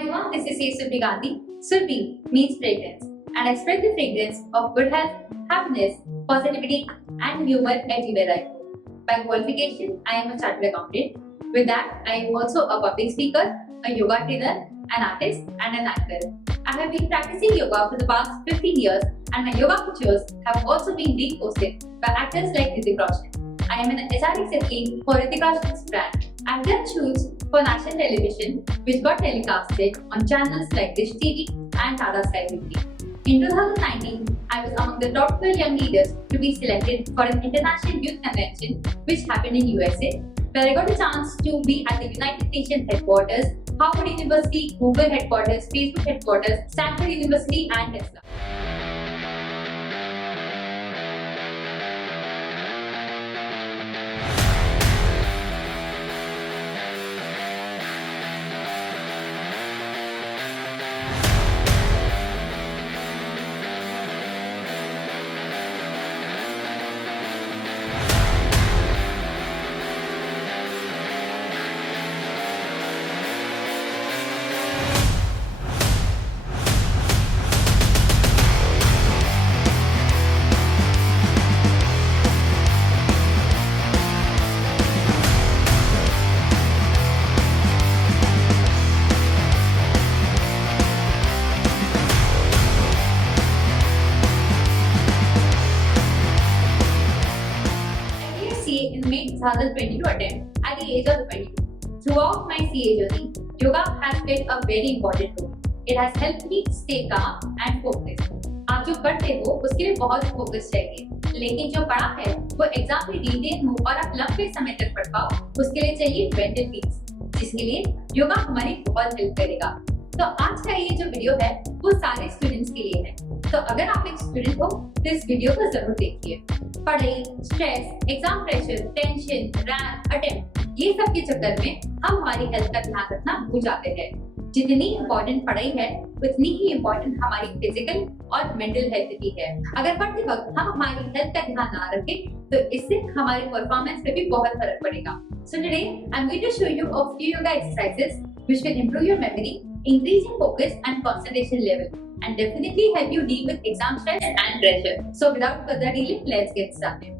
everyone, this is Surbhi Gandhi. Surbhi means fragrance and I spread the fragrance of good health, happiness, positivity and humor everywhere I go. By qualification, I am a chartered accountant. With that, I am also a public speaker, a yoga trainer, an artist and an actor. I have been practicing yoga for the past 15 years and my yoga pictures have also been reposted by actors like Hrithik Roshan. I am an SRX athlete for Hrithik Roshan's brand. I have done shoots for national television which got telecasted on channels like Dish TV and Tata Sky 50. In 2019, I was among the top 12 young leaders to be selected for an international youth convention which happened in USA, where I got a chance to be at the United Nations headquarters, Harvard University, Google headquarters, Facebook headquarters, Stanford University and Tesla. In May 2022 attempt at the age of 22. Throughout my CA journey, yoga has played a very important role. It has helped me stay calm and focused. आप जो करते हो उसके लिए बहुत focus चाहिए, लेकिन जो पढ़ा है वो एग्जाम में रिटेन हो और आप लंबे समय तक पढ़ पाओ, उसके लिए चाहिए मेंटल पीस, जिसके लिए योगा हमारी बहुत हेल्प करेगा। तो आज का ये जो वीडियो है वो सारे स्टूडेंट्स के लिए है। तो अगर आप एक स्टूडेंट हो तो इस वीडियो को जरूर देखिए। पढ़ाई, stress, exam pressure, tension, rank, attempt, ये सब के चक्कर में हम हमारी हेल्थ का ध्यान रखना भूल जाते हैं। जितनी इम्पोर्टेंट पढ़ाई है उतनी ही इम्पोर्टेंट हमारी फिजिकल और मेंटल हेल्थ भी है। अगर पढ़ते वक्त हम हमारी हेल्थ का ध्यान ना रखें तो इससे हमारे परफॉर्मेंस पे भी बहुत फर्क पड़ेगा। So today I'm going to show you a few yoga exercises which will improve your memory, increase your focus and concentration level, and definitely help you deal with exam stress and pressure. So without further delay, let's get started.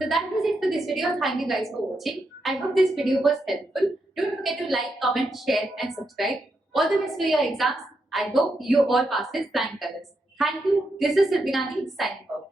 So that was it for this video. Thank you guys for watching. I hope this video was helpful. Don't forget to like, comment, share and subscribe. All the best for your exams. I hope you all pass with flying colors. Thank you. This is Surbhi Gandhi signing off.